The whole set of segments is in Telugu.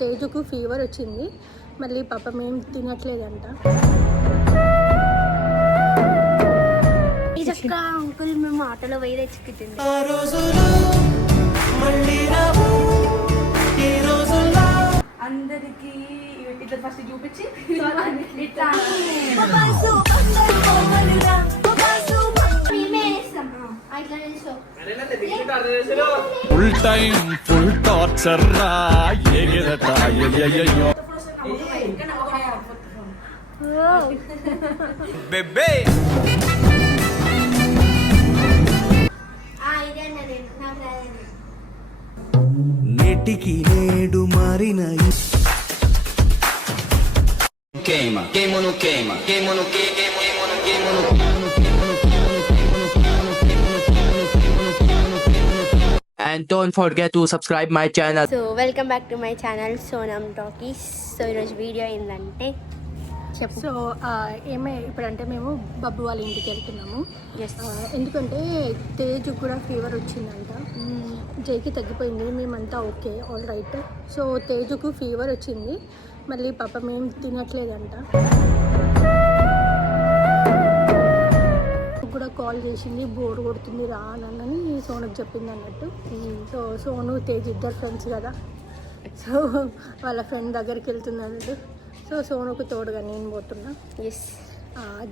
తేజుకు ఫీవర్ వచ్చింది, మళ్ళీ పాపం ఏం తినట్లేదంట. అంకుల్ మేము ఆటోలో పోయి తెచ్చుకుంటుంది. అందరికి ఇట్లా ఫస్ట్ చూపించి ఫుల్ టైం ఫుల్ టార్చర్ రా బేబే నేటికి నేడు మారిన queima, queima no queima, queima no queima, queima no queima no and don't forget to subscribe my channel. So welcome back to my channel Sonam talkies. So ఈరోజు వీడియో ఏంటంటే చెప్పు. సో ఇప్పుడంటే మేము బబ్బు వాళ్ళ ఇంటికి వెళ్తున్నాము. ఎందుకంటే తేజు కూడా ఫీవర్ వచ్చిందంట, జైకి తగ్గిపోయింది, మేమంతా ఓకే ఆల్ రైట్. సో తేజుకు ఫీవర్ వచ్చింది, మళ్ళీ పాపం ఏం తినట్లేదంట. కూడా కాల్ చేసింది, బోర్ కొడుతుంది రా అని సోనుకు చెప్పింది అన్నట్టు. సో సోను తేజ్ ఇద్దరు ఫ్రెండ్స్ కదా, సో వాళ్ళ ఫ్రెండ్ దగ్గరికి వెళ్తుంది అన్నట్టు. సో సోనుకు తోడుగా నేను పోతున్నా.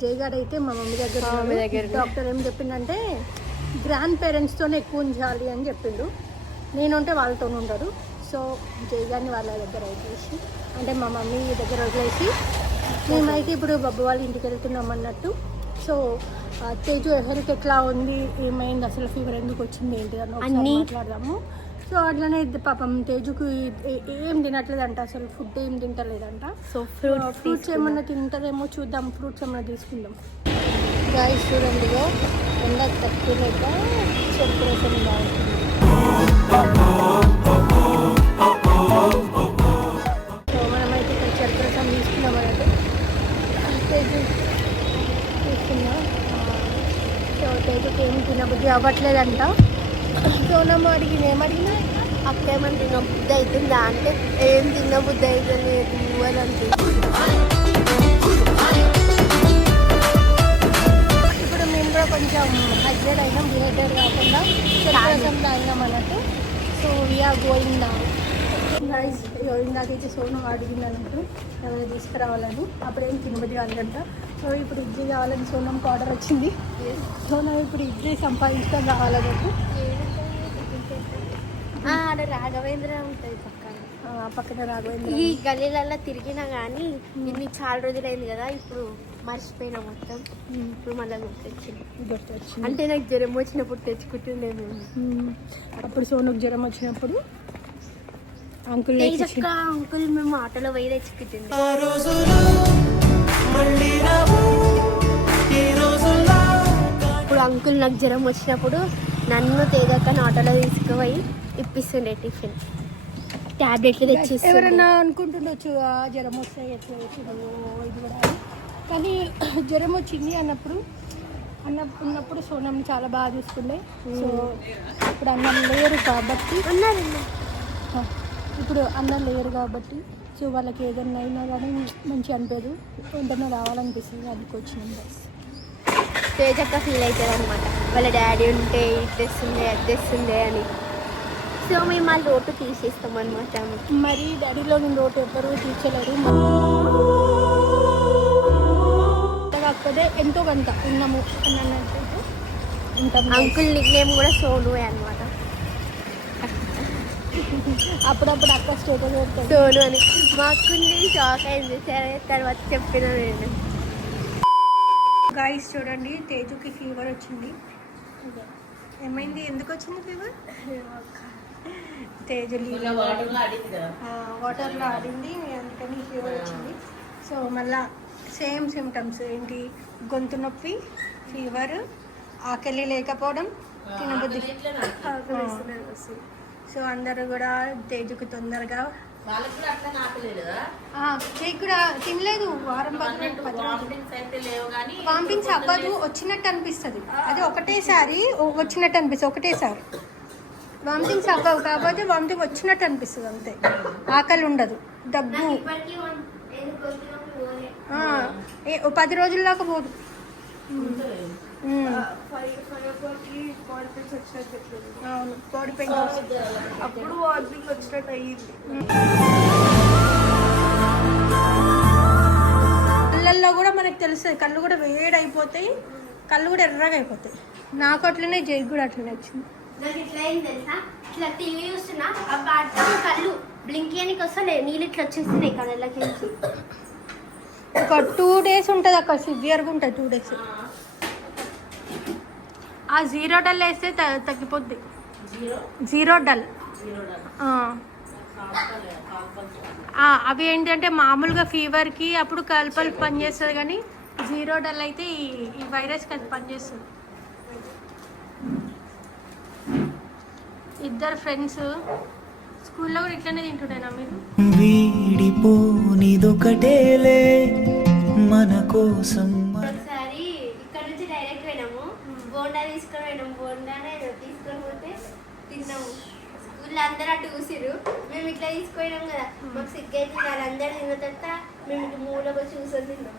జై గారు అయితే మా మమ్మీ దగ్గర డాక్టర్ ఏం చెప్పిందంటే గ్రాండ్ పేరెంట్స్తోనే ఎక్కువ ఉంచాలి అని చెప్పిండు. నేనుంటే వాళ్ళతో ఉండరు. సో జై గారిని వాళ్ళ దగ్గర వదిలేసి, అంటే మా మమ్మీ దగ్గర వదిలేసి మేమైతే ఇప్పుడు బబ్బు వాళ్ళ ఇంటికి వెళ్తున్నాం అన్నట్టు. సో తేజు హెల్త్ ఎట్లా ఉంది, ఏమైంది, అసలు ఫీవర్ ఎందుకు వచ్చింది ఏంటి అని మాట్లాడదాము. సో అట్లనే పాపం తేజుకు ఏం తినట్లేదంట, అసలు ఫుడ్ ఏం తింటలేదంట. సో ఫ్రూట్స్ ఏమన్నా తింటారేమో చూద్దాం, ఫ్రూట్స్ ఏమన్నా తీసుకుందాం. గాయస్ చూడండి, ఎండ తక్కువలేక చెరుకు రసం బాగుంటుంది. సో మనమైతే ఇక్కడ చెరుకు రసం తీసుకున్నాం అన్నట్టు. తేజు తీసుకున్నాం. సో తేజుకి ఏం తినబుద్ధి అవ్వట్లేదంట. సోనమ్మ అడిగిన ఏమడిగినా అక్క ఏమని తినబుద్ధి అవుతుందా అంటే ఏం తినబుద్ధి అవుతలేదు అని అంటుంది. ఇప్పుడు మేము కూడా కొంచెం హైడ్రేట్ అయినాం, డిహైడ్రేట్ కాకుండా చెరుకు తాగినాం అన్నట్టు. So we're going down guys. ఇందాకైతే సోను అడిగింది అన్నట్టు ఏమైనా తీసుకురావాలని, అప్పుడేం తినబుద్ధి కాదంట. సో ఇప్పుడు ఇడ్లీ కావాలని సోనమ్కి ఆర్డర్ వచ్చింది. సోనం ఇప్పుడు ఇడ్లీ సంపాదించుకొని రావాలన్నట్టు. రాఘవేంద్ర ఉంటుంది పక్కన రాఘవేంద్ర. ఈ గల్లీలలో తిరిగినా కానీ ఇన్ని చాలా రోజులైంది కదా, ఇప్పుడు మర్చిపోయినా మొత్తం. ఇప్పుడు మళ్ళీ గుర్తొచ్చింది. అంటే నాకు జ్వరం వచ్చినప్పుడు తెచ్చుకుంటుండే మేము. అప్పుడు సోనుకు జ్వరం వచ్చినప్పుడు అంకుల్ మేము ఆటోలో పోయి తెచ్చుకుంటుంది. ఇప్పుడు అంకుల్ నాకు జ్వరం వచ్చినప్పుడు నన్ను తేజక్కని ఆటోలో తీసుకుపోయి ఇప్పిస్తుండే టిఫిన్, ట్యాబ్లెట్లు తెచ్చిస్తుంది. ఎవరన్నా అనుకుంటుండొచ్చు జ్వరం వస్తాయి ఎట్లా వచ్చిందో ఇది కూడా, కానీ జ్వరం వచ్చింది ఉన్నప్పుడు సోనమ్ని చాలా బాగా చూసుకుండే. సో ఇప్పుడు అన్నం లేరు కాబట్టి సో వాళ్ళకి ఏదైనా అయినా కానీ మంచిగా అనిపేది, వెంటనే రావాలనిపిస్తుంది. అందుకు వచ్చినాం బస్. తేజక్క ఫీల్ అవుతుంది అనమాట, వాళ్ళ డాడీ ఉంటే ఇది తెస్తుండే అది తెస్తుండే అని. సో మేము ఆ లోటు తీసేస్తాం అనమాట. మరి డాడీలో నేను లోటు ఎవ్వరూ తీర్చలేరు. కాకపోతే ఎంతో కొంత ఉన్నాము అన్నట్టు. అంకుల్ నిక్ నేమ్ కూడా సోను అనమాట. అప్పుడప్పుడు అక్క స్టేటస్ పెడతాను సోను అని. మా అక్కని షాక్ అయింది, సరే తర్వాత చెప్పిన నేను. గాయస్ చూడండి, తేజుకి ఫీవర్ వచ్చింది. ఏమైంది, ఎందుకు వచ్చింది ఫీవర్? తేజు వాటర్లో ఆడింది, అందుకని ఫీవర్ వచ్చింది. సో మళ్ళా సేమ్ సిమ్టమ్స్ ఏంటి, గొంతు నొప్పి, ఫీవర్, ఆకలి లేకపోవడం, తినబుద్ధి. సో అందరూ కూడా తేజుకి తొందరగా కేక్ కూడా తినలేదు, వారం వామిటింగ్స్ అవ్వదు, వచ్చినట్టు అనిపిస్తుంది. అది ఒకటేసారి వచ్చినట్టు అనిపిస్తుంది, ఒకటేసారి వామిటింగ్స్ అవ్వవు, కాకపోతే వామిటింగ్ వచ్చినట్టు అనిపిస్తుంది అంతే. ఆకలి ఉండదు, దగ్గు. ఇప్పటికీ ఎందుకు పోలే. 10 రోజుల దాకా పోదు. 5 o'clockకి బాడీ పెయిన్స్ వచ్చినట్టు చెప్పింది. అవును, బాడీ పెయిన్స్ అప్పుడు వార్నింగ్ వచ్చినట్టు అయ్యింది. కళ్ళల్లో కూడా మనకు తెలుస్తుంది, కళ్ళు కూడా వేడైపోతాయి, కళ్ళు కూడా ఎర్రగా అయిపోతాయి. నాకు అట్లనే, జైకి కూడా అట్లనే వచ్చింది. నాకు ఇట్లా అయింది తెలుసా, ఇట్లా టీవీ చూస్తున్నా అడ్డం కళ్ళు బ్లింక్ అని వస్తలే, నీళ్ళు ఇట్లా వచ్చేస్తున్నాయి కళ్ళకి. ఒక 2 days ఉంటుంది అక్కడ, సివియర్గా ఉంటుంది 2 days. ఆ 0 డల్ వేస్తే తగ్గిపోద్ది. 0 డల్ అవి ఏంటంటే మామూలుగా ఫీవర్కి అప్పుడు కల్పల్ పనిచేస్తుంది, కానీ 0 డల్ అయితే ఈ వైరస్కి అది పనిచేస్తుంది. ఇద్దరు ఫ్రెండ్స్ స్కూల్లో కూడా ఇట్లనే తింటుండేనా మీరు? వీడిపోనిదొకటేలే మన కోసం. ఒకసారి ఇక్కడ నుంచి డైరెక్ట్ పోయినాము, బోండా తీసుకొని పోయినాము. బోండానే తీసుకొని పోతే తిన్నాము. స్కూల్లో అందరూ అటు చూసిరు, మేము ఇట్లా తీసుకుపోయినాం కదా, మాకు సిగ్గైతే వాళ్ళందరూ తిన్న తర్వాత మేము ఇటు మూలకు చూసొని తిన్నాం.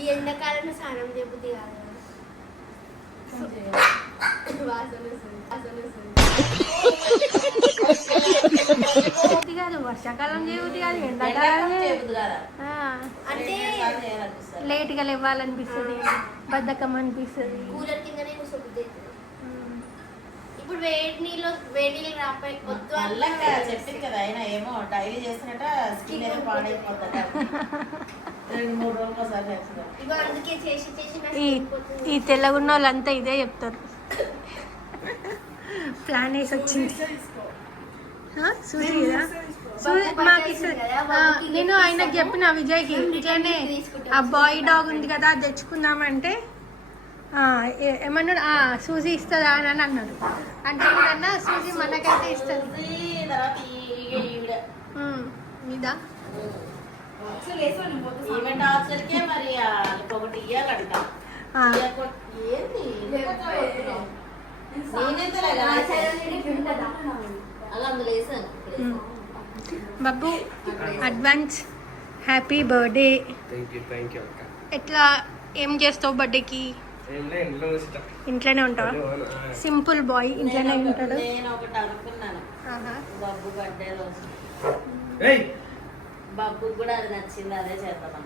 ఈ ఎండాకాలంలో స్నానం చెబుద్ది కాదు, కాదు వర్షాకాలం చేయబుద్ది కాదు, ఎండాకాలం అంటే లేట్గా లేవాలనిపిస్తుంది, బద్ధకం అనిపిస్తుంది. కూలర్ కిందనే కూర్చోబుద్ది. ఇప్పుడు వేడి నీళ్ళు రాపాయి వద్దు చెప్పింది కదా, ఆయన ఏమో డైలీ చేస్తున్నట్ట స్కిన్ ఏదో పాడైపోతుంది. 2-3 రోజులు ఒకసారి ఇగో అందుకే చేసి ఈ తెల్లగున్న వాళ్ళంతా ఇదే చెప్తారు. ప్లాన్ వేసి వచ్చింది సూజీ కదా, మాకు ఇస్తుంది. నేను ఆయనకు చెప్పిన విజయ్నే ఆ బాయ్ డాగ్ ఉంది కదా అది తెచ్చుకుందామంటే ఏమన్నాడు, సూజీ ఇస్తుందా అని అన్నాడు. అంటే ఏమన్నా సూజీ మనకైతే ఇస్తుంది. ఇదా మరి ఒకటి ఇయ్యాలంట. బాబు అడ్వాన్స్ హ్యాపీ బర్త్డే. ఎట్లా ఏం చేస్తావు బర్త్డేకి? ఇంట్లోనే ఉంటావా? సింపుల్ బాయ్, ఇంట్లోనే ఉంటాడు. నేను ఒకటి అనుకున్నాను, బబ్బు బర్త్డే రోజు బబ్బు కూడా అది నచ్చింది, అదే చేద్దాం.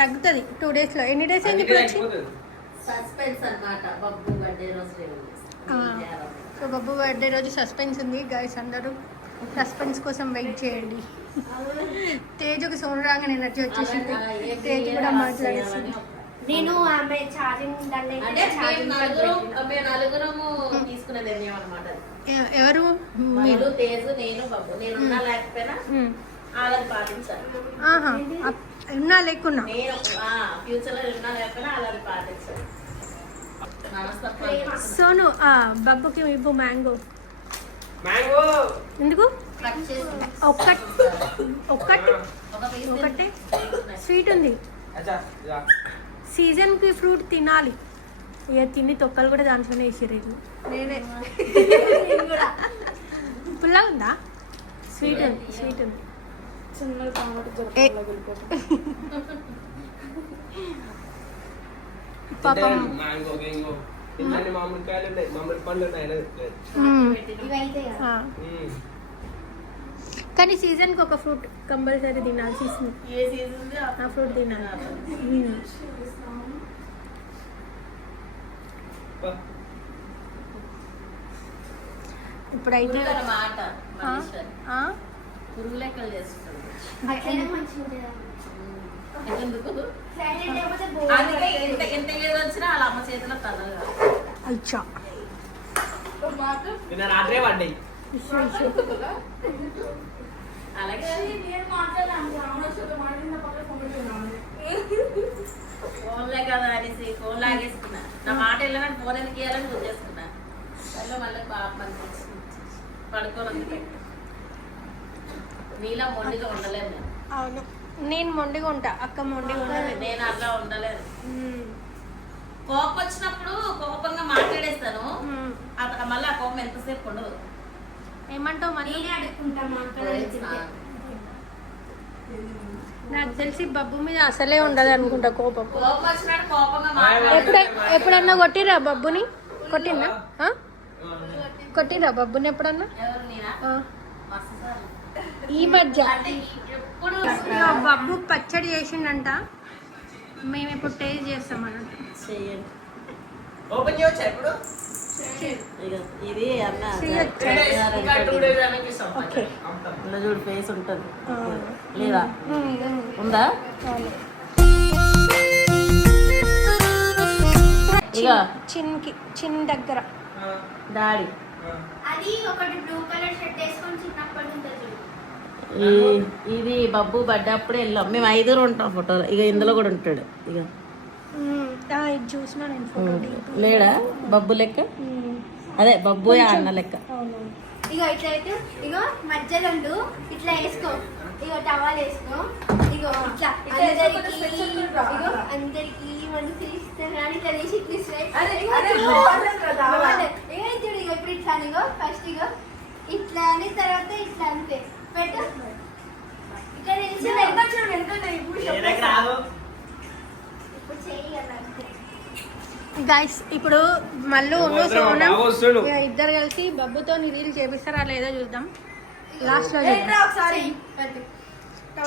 తగ్గుతుంది 2 daysలో. ఎన్ని డేస్ అయింది ఇప్పుడు వచ్చి? సస్పెన్స్ అన్నమాట, బబ్బు బర్త్డే రోజు. సో బబ్బు బర్త్డే రోజు సస్పెన్స్ ఉంది గైస్, అందరూ సస్పెన్స్ కోసం వెయిట్ చేయండి. తేజుకి సోన్ రాగానే ఎనర్జీ వచ్చేసింది, తేజు కూడా మాట్లాడేసింది. నేను ఆమె ఛార్జింగ్ నలుగురము తీసుకునేది అనమాట. ఎవరు? మీరు, తేజు, నేను, బబ్బు. నేనున్నా లేకపోయినా వాళ్ళని పాటించాలి. ఉన్నా లేకున్నా నేను ఫ్యూచర్ లో ఉన్నా లేకపోయినా వాళ్ళని పాటించాలి. సోను బబ్బుకి ఇవ్వు మ్యాంగో. ఎందుకు? ఒకటే స్వీట్ ఉంది. సీజన్కి ఫ్రూట్ తినాలి. ఇక తిని తొక్కలు కూడా దాంట్లోనే వేసిరేది. నేనే పుల్లగా ఉందా? స్వీట్ ఉంది, స్వీట్ ఉంది. పాపం కానీ సీజన్కి ఒక ఫ్రూట్ కంపల్సరీ తినాల్సి వస్తుంది. ఆ ఫ్రూట్ తినాలి. ఇప్పుడైతే పురుగు లెక్కలు చేస్తుంది. ఎంత ఏది వచ్చినా వాళ్ళ అమ్మ చేతిలో తలగా అచ్చా రాత్రే పడ్డాయి. అలాగే ఫోన్లే కదా అనేసి ఫోన్ లాగేసుకున్నా. నా మాట వెళ్ళగానే ఫోన్ ఎందుకు ఇవ్వాలని గుర్తేసుకున్నా. మళ్ళీ పాప పడుకోవాలి. నీలా మొండిగా ఉండలేము. అవును, నేను మొండిగా ఉంటా, అక్క మొండిగా ఉండదు. నేను అట్లా ఉండలేదు. కోపం వచ్చినప్పుడు కోపంగా మాట్లాడేస్తాను, మళ్ళీ ఆ కోపం ఎంతసేపు ఉండదు. ఏమంటావు మళ్ళీ? నేనే అడుక్కుంటా మా అక్క దగ్గరికి. నాకు తెలిసి బబ్బు మీద అసలే ఉండదు అనుకుంటా కోపం. కోపం వచ్చినట్టు కోపంగా మాట్లాడే ఎప్పుడన్నా కొట్టిరా బబ్బుని? కొట్టిందా? కొట్టిరా బబ్బుని ఎప్పుడన్నా? ఎవరు నేనా? ఆ. మస్తు సార్లు. ఈ మధ్య అంటే ఎప్పుడు బబ్బు పచ్చడి చేసిండంట, మేము ఇప్పుడు టేస్ట్ చేస్తాం అన్నట్టు. చెయ్యండి. ఓపెన్ చేయొచ్చా ఇప్పుడు? ఇక ఇది అన్న ఇంకా 2 days వెనక్కి ఇస్తాం. ఓకే. ఇలా చూడు ఫేస్ ఉంటుంది లేదా? ఉందా? ఇక చిన్న దగ్గర డాడీ అది ఒకటి బ్లూ కలర్ షర్ట్ వేసుకొని చిన్నప్పటి ఉంటుంది. ఇది బబ్బు బర్త్డే అప్పుడే వెళ్ళాం మేము 5 ఉంటాం ఫోటోలో. ఇక ఇందులో కూడా ఉంటాడు. ఇక ఇది చూసినా నేను ఫోటో లేడా బబ్బు లెక్క? అదే బబ్బు అన్న లెక్క. ఇగో ఇట్లా అయితే ఇగో మధ్యలో ఇట్లా వేసుకో, ఇగో టవాల్ వేసుకో, ఇగో ఇట్లా అందరికి మనసు ఇస్తారు కానీ ఇట్లా వేసి ఇట్లా ఇస్తాయి. ఇగో ఇప్పుడు ఇట్లా ఇగో ఫస్ట్ ఇగో ఇట్లా అని తర్వాత ఇట్లా అంతే పెట్టు. ఇక్కడ ఇప్పుడు చెయ్యి కదా అంతే. గైస్ ఇప్పుడు మళ్ళీ సోనం ఇద్దరు కలిసి బబ్బుతో రీల్ చేపిస్తారా లేదో చూద్దాం. లాస్ట్ లో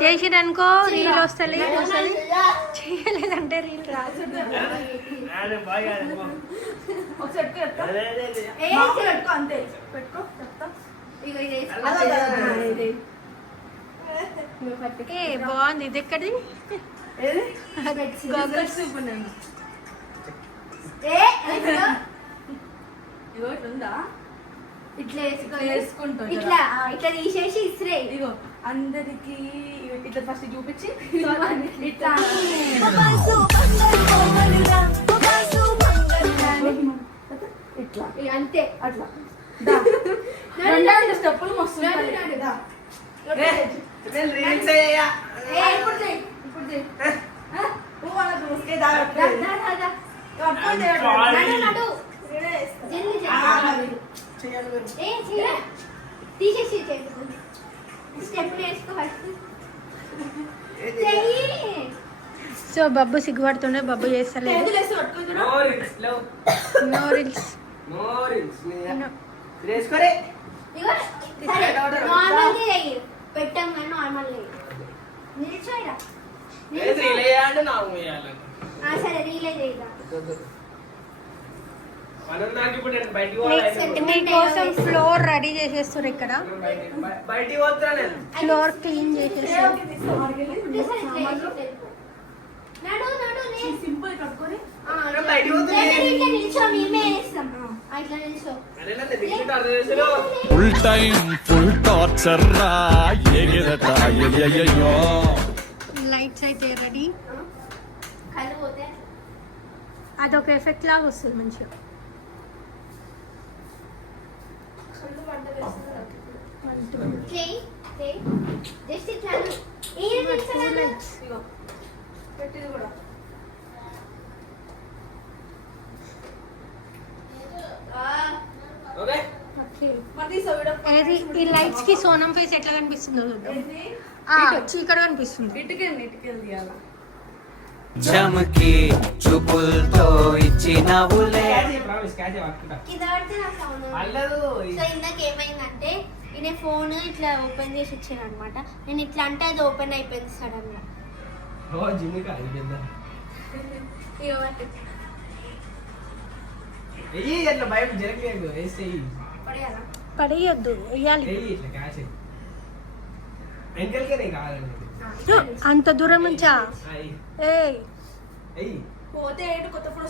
చేసిరనుకో రీల్ వస్తుంది, చేయలేదంటే రీల్ రాదు. బాగుంది. ఇది ఎక్కడి ఇట్లా వేసుకుంటా, ఇట్లా ఇట్లా తీసేసి ఇస్త్రే. ఇగో అందరికి ఇట్లా ఫస్ట్ చూపించి ఇట్లా ఇట్లా అంతే. అట్లా స్టెప్పులు మస్తు రీల్స్ అయ్యా. ఇప్పుడు చెయ్యి, ఇప్పుడు చెయ్యి. నడు జల్లి తీసేసి స్టెప్ వేసుకో ఫస్ట్. సో బబ్బు సిగ్గుపడుతుండే, బబ్బు చేస్తలేదు. No reels. వేసుకోరే. నార్మల్ పెట్టాం కానీ నార్మల్ నిల్చోయిరా. సరే రీలే చేయరా. నీకోసం ఫ్లోర్ రెడీ చేసేస్తారు, ఇక్కడ బయటికి పోతున్నా నేను. ఫ్లోర్ క్లీన్ చేసేస్తారు. నడు నడు సింపుల్ కట్టుకొని నిల్చో, మేమే వేస్తాం. అట్లా నిల్చో. ఫుల్ టైం ఫుల్ టార్చర్ రా ఎగిరట అయ్యయ్యో. లైట్స్ అయితే రెడీ. కళ్ళు పోతే అదొక ఎఫెక్ట్ లాగా వస్తుంది మంచిగా. చెయ్యి చెయ్యి జస్ట్ ఇట్లా ఏం చేస్తాను. పెట్టింది కూడా ఓకే. ఏది ఈ లైట్స్ కి సోనం ఫేస్ ఎట్లా కనిపిస్తుందో చూద్దాం. చీకటి కనిపిస్తుంది. ఇటుకెళ్ళి తీయాల. చమకి చూపులతో ఇచ్చినవులే. కింద పడితే నా సౌండ్. సో ఇందాక ఏమైందంటే ఈయన ఫోన్ ఇట్లా ఓపెన్ చేసి ఇచ్చాను అనమాట. నేను ఇట్లా అంటే అది ఓపెన్ అయిపోయింది సడన్ గా. పడేయద్దు, వేయాలి. అంత దూరం నుంచా? ఏ పోతే ఏంటి కొత్త ఫోన్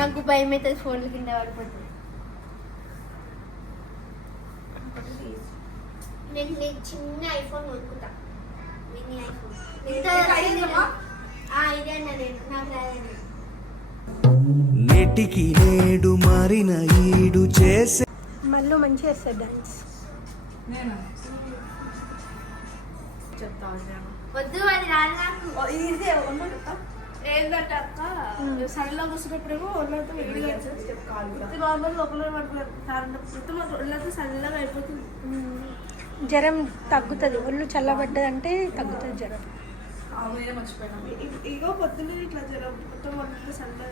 నాకు భయం అవుతుంది ఫోన్ల కింద పడిపోతుంది. నేను చిన్న ఐఫోన్ కొనుక్కుంటా, మినీ ఐఫోన్. ఇదే అన్న నేను నాకు రాదండి. నేటికి నేడు మారిన ఈడు చేసే మళ్ళీ మంచిగా వేస్తాడు డాన్స్. వద్దు అది రాదు నాకు. ఏంటంటే అక్క సడన్గా కూర్చున్నప్పుడేమో ఒళ్ళంతా వేడిగా నార్మల్ లోపల ఒళ్ళంతా సడన్గా అయిపోతుంది. జ్వరం తగ్గుతుంది, ఒళ్ళు చల్లబడ్డదంటే తగ్గుతుంది జ్వరం. ఇగో పొద్దున్నే ఇట్లా జరం మొత్తం ఒళ్ళంతా సడన్గా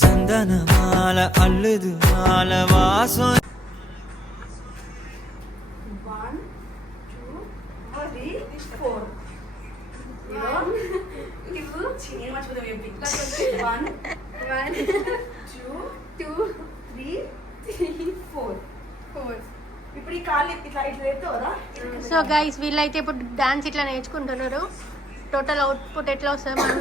చందనమాల అల్లుదు మాల వాసన 1 2 3 4 1 2 3 4 ఇప్పుడు ఈ కాళ్ళు ఇట్లా ఇట్లా ఎత్తావరా? సో గైస్ వీళ్ళైతే ఇప్పుడు డాన్స్ ఇట్లా నేర్చుకుంటున్నారు. టోటల్ అవుట్పుట్ ఎట్లా వస్తుంది మనం